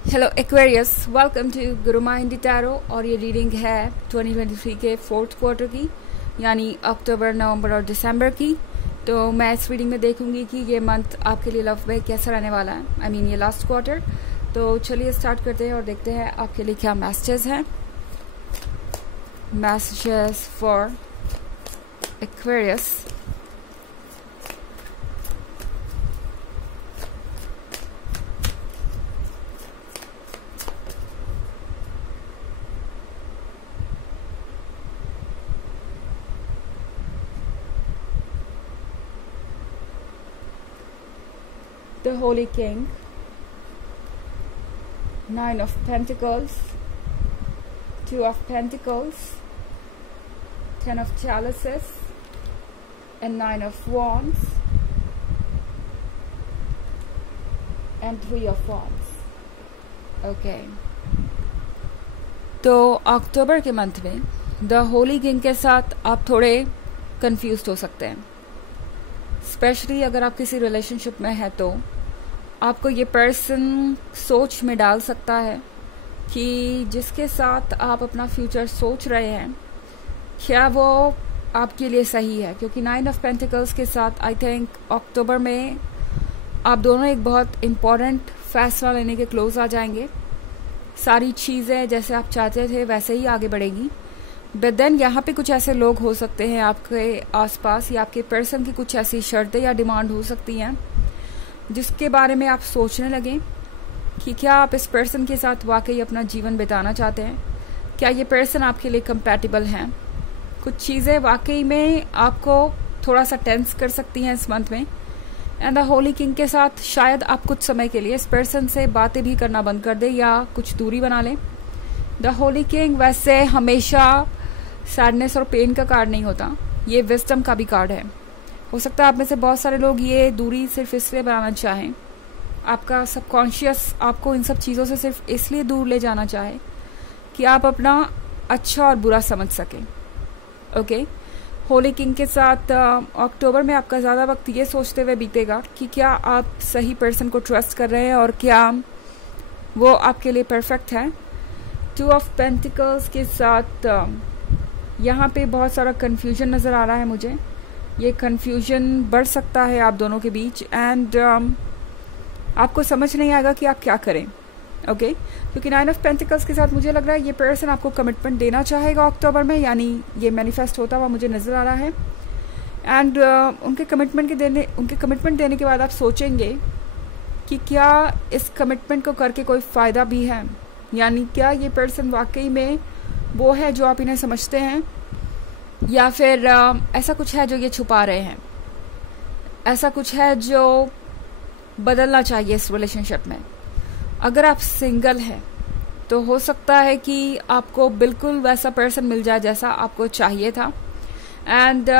Hello Aquarius, welcome to Guru mind tarot. और ये reading है 2023 के फोर्थ क्वार्टर की, यानी अक्टूबर, नवंबर और दिसंबर की। तो मैं इस रीडिंग में देखूंगी कि ये मंथ आपके लिए लव में कैसा रहने वाला है, आई मीन ये लास्ट क्वार्टर। तो चलिए स्टार्ट करते हैं और देखते हैं आपके लिए क्या मैसेजेस हैं। Messages for Aquarius. The Holy King, Nine of Pentacles, Two of Pentacles, Ten of Chalices, and Nine of Wands, and Three of Wands. Okay. तो अक्टूबर के मंथ में द होली किंग के साथ आप थोड़े कंफ्यूज हो सकते हैं, स्पेशली अगर आप किसी रिलेशनशिप में है तो आपको ये पर्सन सोच में डाल सकता है कि जिसके साथ आप अपना फ्यूचर सोच रहे हैं क्या वो आपके लिए सही है। क्योंकि नाइन ऑफ पेंटिकल्स के साथ आई थिंक अक्टूबर में आप दोनों एक बहुत इम्पोर्टेंट फैसला लेने के क्लोज आ जाएंगे। सारी चीज़ें जैसे आप चाहते थे वैसे ही आगे बढ़ेगी, बट देन यहाँ पे कुछ ऐसे लोग हो सकते हैं आपके आसपास या आपके पर्सन की कुछ ऐसी शर्तें या डिमांड हो सकती हैं जिसके बारे में आप सोचने लगें कि क्या आप इस पर्सन के साथ वाकई अपना जीवन बिताना चाहते हैं, क्या ये पर्सन आपके लिए कंपैटिबल हैं। कुछ चीज़ें वाकई में आपको थोड़ा सा टेंस कर सकती हैं इस मंथ में। एंड द होली किंग के साथ शायद आप कुछ समय के लिए इस पर्सन से बातें भी करना बंद कर दें या कुछ दूरी बना लें। द होली किंग वैसे हमेशा सैडनेस और पेन का कार्ड नहीं होता, ये विजडम का भी कार्ड है। हो सकता है आप में से बहुत सारे लोग ये दूरी सिर्फ इसलिए बनाना चाहें, आपका सबकॉन्शियस आपको इन सब चीज़ों से सिर्फ इसलिए दूर ले जाना चाहे कि आप अपना अच्छा और बुरा समझ सकें। ओके, होली किंग के साथ अक्टूबर में आपका ज़्यादा वक्त ये सोचते हुए बीतेगा कि क्या आप सही पर्सन को ट्रस्ट कर रहे हैं और क्या वो आपके लिए परफेक्ट है। टू ऑफ पेंटिकल्स के साथ यहाँ पे बहुत सारा कन्फ्यूजन नज़र आ रहा है मुझे। ये कन्फ्यूजन बढ़ सकता है आप दोनों के बीच एंड आपको समझ नहीं आएगा कि आप क्या करें। ओके, क्योंकि नाइन ऑफ पेंटिकल्स के साथ मुझे लग रहा है ये पर्सन आपको कमिटमेंट देना चाहेगा अक्टूबर में, यानी ये मैनिफेस्ट होता हुआ मुझे नज़र आ रहा है। एंड उनके कमिटमेंट देने के बाद आप सोचेंगे कि क्या इस कमिटमेंट को करके कोई फ़ायदा भी है, यानी क्या ये पर्सन वाकई में वो है जो आप इन्हें समझते हैं, या फिर ऐसा कुछ है जो ये छुपा रहे हैं, ऐसा कुछ है जो बदलना चाहिए इस रिलेशनशिप में। अगर आप सिंगल हैं तो हो सकता है कि आपको बिल्कुल वैसा पर्सन मिल जाए जैसा आपको चाहिए था। एंड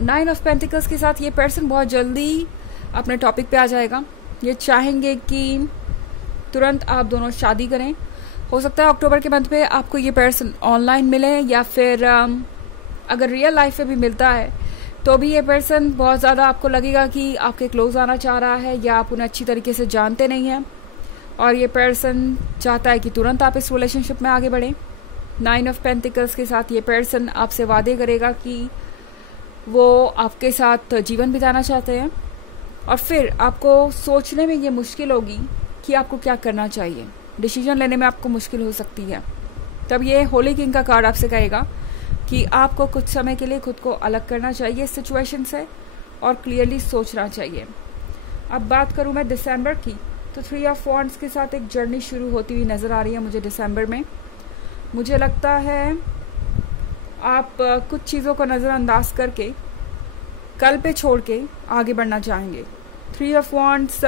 नाइन ऑफ पेंटिकल्स के साथ ये पर्सन बहुत जल्दी अपने टॉपिक पे आ जाएगा। ये चाहेंगे कि तुरंत आप दोनों शादी करें। हो सकता है अक्टूबर के मंथ में आपको ये पर्सन ऑनलाइन मिले, या फिर अगर रियल लाइफ में भी मिलता है तो भी ये पर्सन बहुत ज़्यादा आपको लगेगा कि आपके क्लोज आना चाह रहा है, या आप उन्हें अच्छी तरीके से जानते नहीं हैं और ये पर्सन चाहता है कि तुरंत आप इस रिलेशनशिप में आगे बढ़ें। नाइन ऑफ पेंटिकल्स के साथ ये पर्सन आपसे वादे करेगा कि वो आपके साथ जीवन बिताना चाहते हैं, और फिर आपको सोचने में ये मुश्किल होगी कि आपको क्या करना चाहिए, डिसीजन लेने में आपको मुश्किल हो सकती है। तब ये होली किंग का कार्ड आपसे कहेगा कि आपको कुछ समय के लिए खुद को अलग करना चाहिए इस सिचुएशन से और क्लियरली सोचना चाहिए। अब बात करूं मैं दिसंबर की, तो थ्री ऑफ वॉन्ड्स के साथ एक जर्नी शुरू होती हुई नज़र आ रही है मुझे दिसंबर में। मुझे लगता है आप कुछ चीज़ों को नज़रअंदाज करके कल पे छोड़ के आगे बढ़ना चाहेंगे। थ्री ऑफ वॉन्ड्स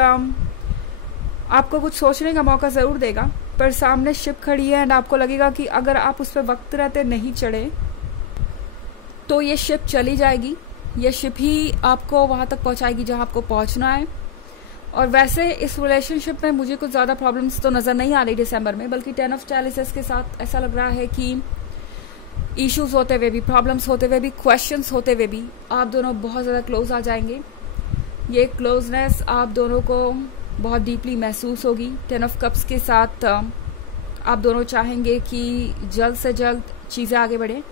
आपको कुछ सोचने का मौका ज़रूर देगा, पर सामने शिप खड़ी है एंड आपको लगेगा कि अगर आप उस पर वक्त रहते नहीं चढ़े तो ये शिप चली जाएगी। ये शिप ही आपको वहाँ तक पहुँचाएगी जहाँ आपको पहुँचना है। और वैसे इस रिलेशनशिप में मुझे कुछ ज़्यादा प्रॉब्लम्स तो नज़र नहीं आ रही दिसंबर में, बल्कि टेन ऑफ चैलिसेस के साथ ऐसा लग रहा है कि इश्यूज होते हुए भी, प्रॉब्लम्स होते हुए भी, क्वेश्चंस होते हुए भी आप दोनों बहुत ज़्यादा क्लोज आ जाएंगे। ये क्लोजनेस आप दोनों को बहुत डीपली महसूस होगी। 10 ऑफ कप्स के साथ आप दोनों चाहेंगे कि जल्द से जल्द चीज़ें आगे बढ़े।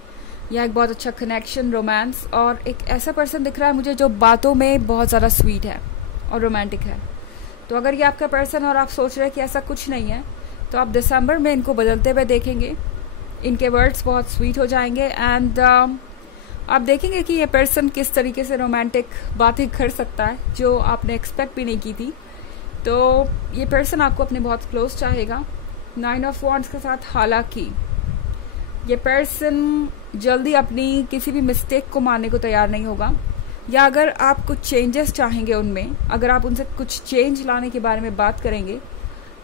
यह एक बहुत अच्छा कनेक्शन, रोमांस, और एक ऐसा पर्सन दिख रहा है मुझे जो बातों में बहुत ज़्यादा स्वीट है और रोमांटिक है। तो अगर ये आपका पर्सन और आप सोच रहे हैं कि ऐसा कुछ नहीं है, तो आप दिसंबर में इनको बदलते हुए देखेंगे। इनके वर्ड्स बहुत स्वीट हो जाएंगे एंड आप देखेंगे कि ये पर्सन किस तरीके से रोमांटिक बातें कर सकता है जो आपने एक्सपेक्ट भी नहीं की थी। तो ये पर्सन आपको अपने बहुत क्लोज चाहेगा। 9 ऑफ वॉन्ड्स के साथ हालांकि ये पर्सन जल्दी अपनी किसी भी मिस्टेक को मानने को तैयार नहीं होगा, या अगर आप कुछ चेंजेस चाहेंगे उनमें, अगर आप उनसे कुछ चेंज लाने के बारे में बात करेंगे,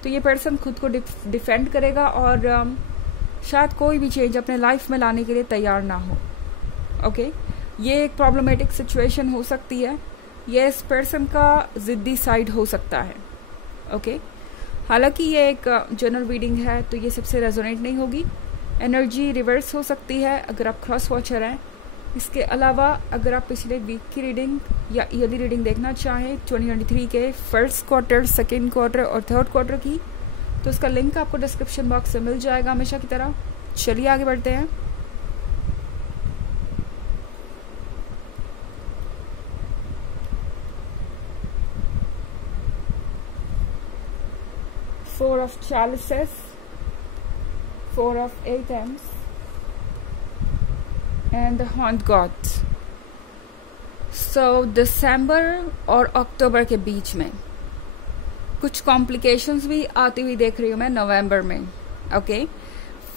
तो ये पर्सन खुद को डिफेंड करेगा और शायद कोई भी चेंज अपने लाइफ में लाने के लिए तैयार ना हो। ओके, ये एक प्रॉब्लमेटिक सिचुएशन हो सकती है। ये इस पर्सन का ज़िद्दी साइड हो सकता है। ओके, हालांकि ये एक जनरल रीडिंग है तो ये सबसे रेजोनेट नहीं होगी। एनर्जी रिवर्स हो सकती है अगर आप क्रॉस वॉचर हैं। इसके अलावा अगर आप पिछले वीक की रीडिंग या ईयरली रीडिंग देखना चाहें 2023 के फर्स्ट क्वार्टर, सेकेंड क्वार्टर और थर्ड क्वार्टर की, तो उसका लिंक आपको डिस्क्रिप्शन बॉक्स में मिल जाएगा हमेशा की तरह। चलिए आगे बढ़ते हैं। Four of chalices, 4 of Athems and the Horned Gods. So दिसंबर और अक्टूबर के बीच में कुछ कॉम्प्लिकेशंस भी आती हुई देख रही हूँ मैं नवंबर में। ओके,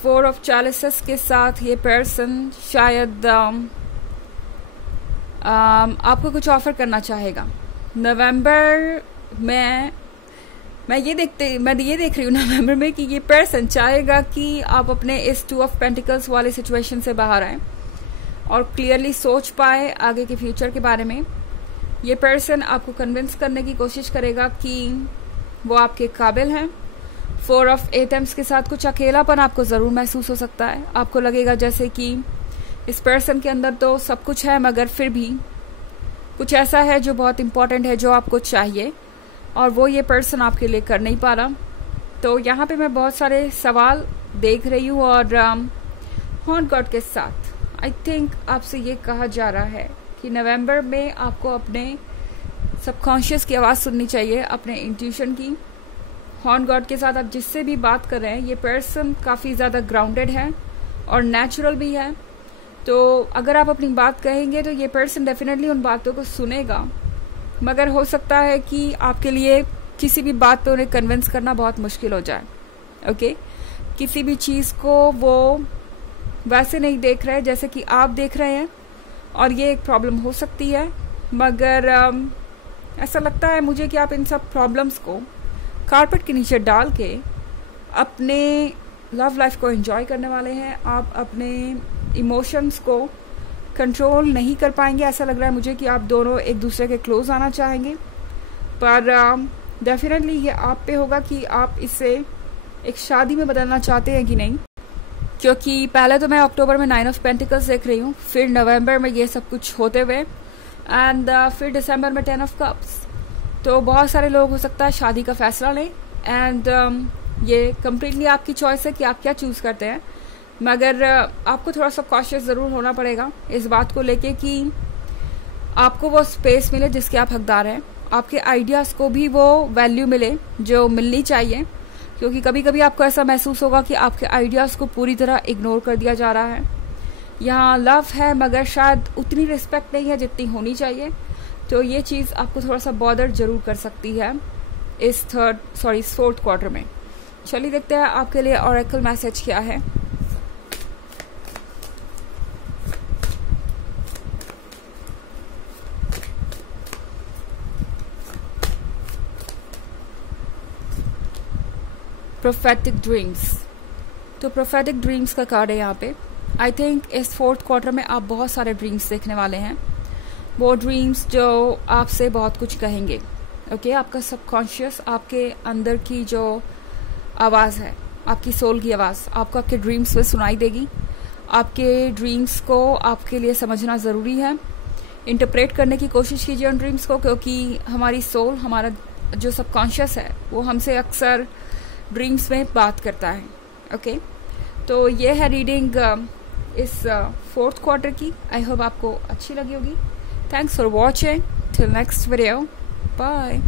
4 ऑफ chalices के साथ ये पर्सन शायद आपको कुछ ऑफर करना चाहेगा नवंबर में। मैं ये देख रही हूँ नवंबर में कि ये पर्सन चाहेगा कि आप अपने इस 2 ऑफ पेंटिकल्स वाले सिचुएशन से बाहर आए और क्लियरली सोच पाए आगे के फ्यूचर के बारे में। ये पर्सन आपको कन्विंस करने की कोशिश करेगा कि वो आपके काबिल हैं। 4 ऑफ एथम्स के साथ कुछ अकेलापन आपको ज़रूर महसूस हो सकता है। आपको लगेगा जैसे कि इस पर्सन के अंदर तो सब कुछ है मगर फिर भी कुछ ऐसा है जो बहुत इंपॉर्टेंट है, जो आपको चाहिए, और वो ये पर्सन आपके लिए कर नहीं पा रहा। तो यहाँ पे मैं बहुत सारे सवाल देख रही हूँ और हॉर्न्ड गॉड के साथ आई थिंक आपसे ये कहा जा रहा है कि नवंबर में आपको अपने सबकॉन्शियस की आवाज़ सुननी चाहिए, अपने इंट्यूशन की। हॉर्न्ड गॉड के साथ आप जिससे भी बात कर रहे हैं, ये पर्सन काफ़ी ज़्यादा ग्राउंडेड है और नेचुरल भी है। तो अगर आप अपनी बात कहेंगे तो ये पर्सन डेफिनेटली उन बातों को सुनेगा, मगर हो सकता है कि आपके लिए किसी भी बात पे उन्हें कन्विंस करना बहुत मुश्किल हो जाए। ओके, किसी भी चीज़ को वो वैसे नहीं देख रहे जैसे कि आप देख रहे हैं, और ये एक प्रॉब्लम हो सकती है। मगर ऐसा लगता है मुझे कि आप इन सब प्रॉब्लम्स को कारपेट के नीचे डाल के अपने लव लाइफ को एंजॉय करने वाले हैं। आप अपने इमोशंस को कंट्रोल नहीं कर पाएंगे। ऐसा लग रहा है मुझे कि आप दोनों एक दूसरे के क्लोज आना चाहेंगे, पर डेफिनेटली ये आप पे होगा कि आप इसे एक शादी में बदलना चाहते हैं कि नहीं। क्योंकि पहले तो मैं अक्टूबर में 9 ऑफ पेंटिकल्स देख रही हूँ, फिर नवंबर में ये सब कुछ होते हुए एंड फिर दिसंबर में 10 ऑफ कप्स। तो बहुत सारे लोग हो सकता है शादी का फैसला लें एंड ये कम्प्लीटली आपकी चॉइस है कि आप क्या चूज़ करते हैं। मगर आपको थोड़ा सा कॉशियस ज़रूर होना पड़ेगा इस बात को लेके कि आपको वो स्पेस मिले जिसके आप हकदार हैं, आपके आइडियाज़ को भी वो वैल्यू मिले जो मिलनी चाहिए। क्योंकि कभी कभी आपको ऐसा महसूस होगा कि आपके आइडियाज़ को पूरी तरह इग्नोर कर दिया जा रहा है। यहाँ लव है मगर शायद उतनी रिस्पेक्ट नहीं है जितनी होनी चाहिए। तो ये चीज़ आपको थोड़ा सा बॉदर जरूर कर सकती है इस फोर्थ क्वार्टर में। चलिए देखते हैं आपके लिए ऑरेकल मैसेज क्या है। Prophetic dreams. तो प्रोफेटिक ड्रीम्स का कार्ड है यहाँ पे। आई थिंक इस फोर्थ क्वार्टर में आप बहुत सारे ड्रीम्स देखने वाले हैं, वो ड्रीम्स जो आपसे बहुत कुछ कहेंगे। ओके, आपका सबकॉन्शियस, आपके अंदर की जो आवाज़ है, आपकी सोल की आवाज़ आपको आपके ड्रीम्स में सुनाई देगी। आपके ड्रीम्स को आपके लिए समझना ज़रूरी है। इंटरप्रेट करने की कोशिश कीजिए उन ड्रीम्स को, क्योंकि हमारी सोल, हमारा जो सबकॉन्शियस है वो हमसे अक्सर ड्रीम्स में बात करता है। ओके, तो ये है रीडिंग इस 4th क्वार्टर की। आई होप आपको अच्छी लगी होगी। Thanks for watching, till next video, bye.